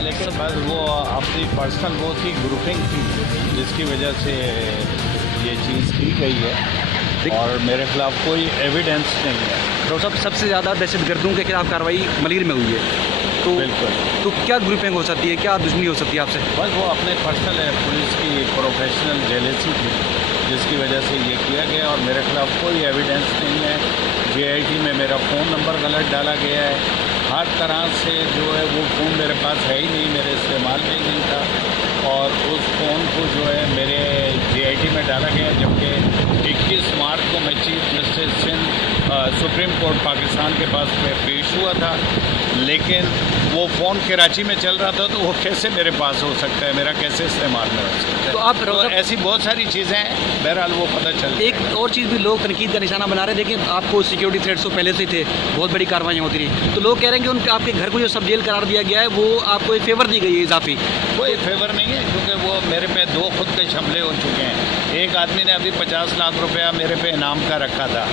लेकिन बस वो अपनी पर्सनल वो थी, ग्रुपिंग थी, जिसकी वजह से ये चीज़ की गई है और मेरे खिलाफ कोई एविडेंस नहीं है। तो सबसे ज़्यादा दहशतगर्दों के खिलाफ कार्रवाई मलिर में हुई है, तो बिल्कुल। तो क्या ग्रुपिंग हो सकती है, क्या दुश्मनी हो सकती है आपसे? बस वो अपने पर्सनल है, पुलिस की प्रोफेशनल जेलेसी थी जिसकी वजह से ये किया गया और मेरे खिलाफ कोई एविडेंस नहीं है। JIT में मेरा फ़ोन नंबर गलत डाला गया है, हर तरह से जो है वो फ़ोन मेरे पास है ही नहीं, मेरे इस्तेमाल में ही नहीं था और उस फ़ोन को जो है मेरे JIT में डाला गया, जबकि 21 मार्च को मैं chief justice Sindh supreme court Pakistan के पास पेश हुआ था, लेकिन वो फ़ोन कराची में चल रहा था, तो वो कैसे मेरे पास हो सकता है, मेरा कैसे इस्तेमाल में हो सकता है। तो आप तो ऐसी बहुत सारी चीज़ें हैं, बहरहाल वो पता चल। एक और चीज़ भी लोग तनकीद का निशाना बना रहे हैं, देखिए आपको सिक्योरिटी थ्रेट्स तो पहले से थे, बहुत बड़ी कार्रवाई होती रही, तो लोग कह रहे हैं कि उनके आपके घर को जो सब जेल करार दिया गया है वो आपको एक फेवर दी गई है इजाफी। कोई फेवर नहीं है, क्योंकि वो मेरे पे 2 खुद के हमले हो चुके हैं। एक आदमी ने अभी 50 लाख रुपया मेरे पे इनाम का रखा था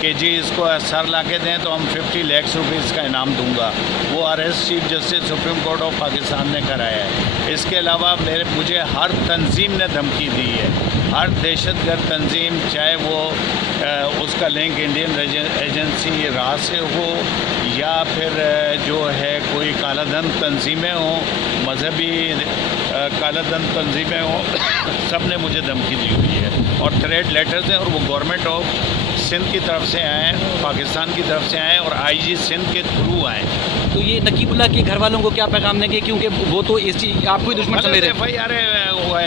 कि जी इसको सर ला के दें तो हम 50 लाख रुपीज़ का इनाम दूंगा। वो arrest chief justice supreme court of Pakistan ने कराया है। इसके अलावा मुझे हर तंजीम ने धमकी दी है, हर दहशतगर्द तंजीम, चाहे वो उसका लिंक इंडियन एजेंसी राह से हो या फिर जो है कोई कालाधन तंजीमें हों, मजहबी कालाधन तंजीमें हों, सब ने मुझे धमकी दी हुई है और थ्रेट लेटर्स हैं और वो गवर्नमेंट ऑफ सिंध की तरफ से आए हैं, पाकिस्तान की तरफ से आए हैं और IG सिंध के थ्रू आए। तो ये नकीबुल्लाह के घर वालों को क्या पैगाम देंगे, क्योंकि वो तो इस चीज आपको ही दुश्मन समझ रहे हैं?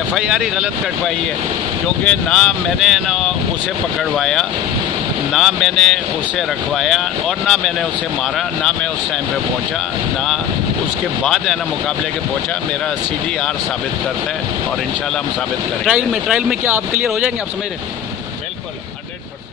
FIR ही गलत कटवाई है, क्योंकि ना मैंने ना उसे पकड़वाया, ना मैंने उसे रखवाया और ना मैंने उसे मारा, ना मैं उस टाइम पे पहुंचा, ना उसके बाद है ना मुकाबले के पहुंचा। मेरा CDR साबित करता है और इंशाल्लाह हम साबित करेंगे। ट्रायल में क्या आप क्लियर हो जाएंगे, आप समझ रहे हैं? बिल्कुल 100%।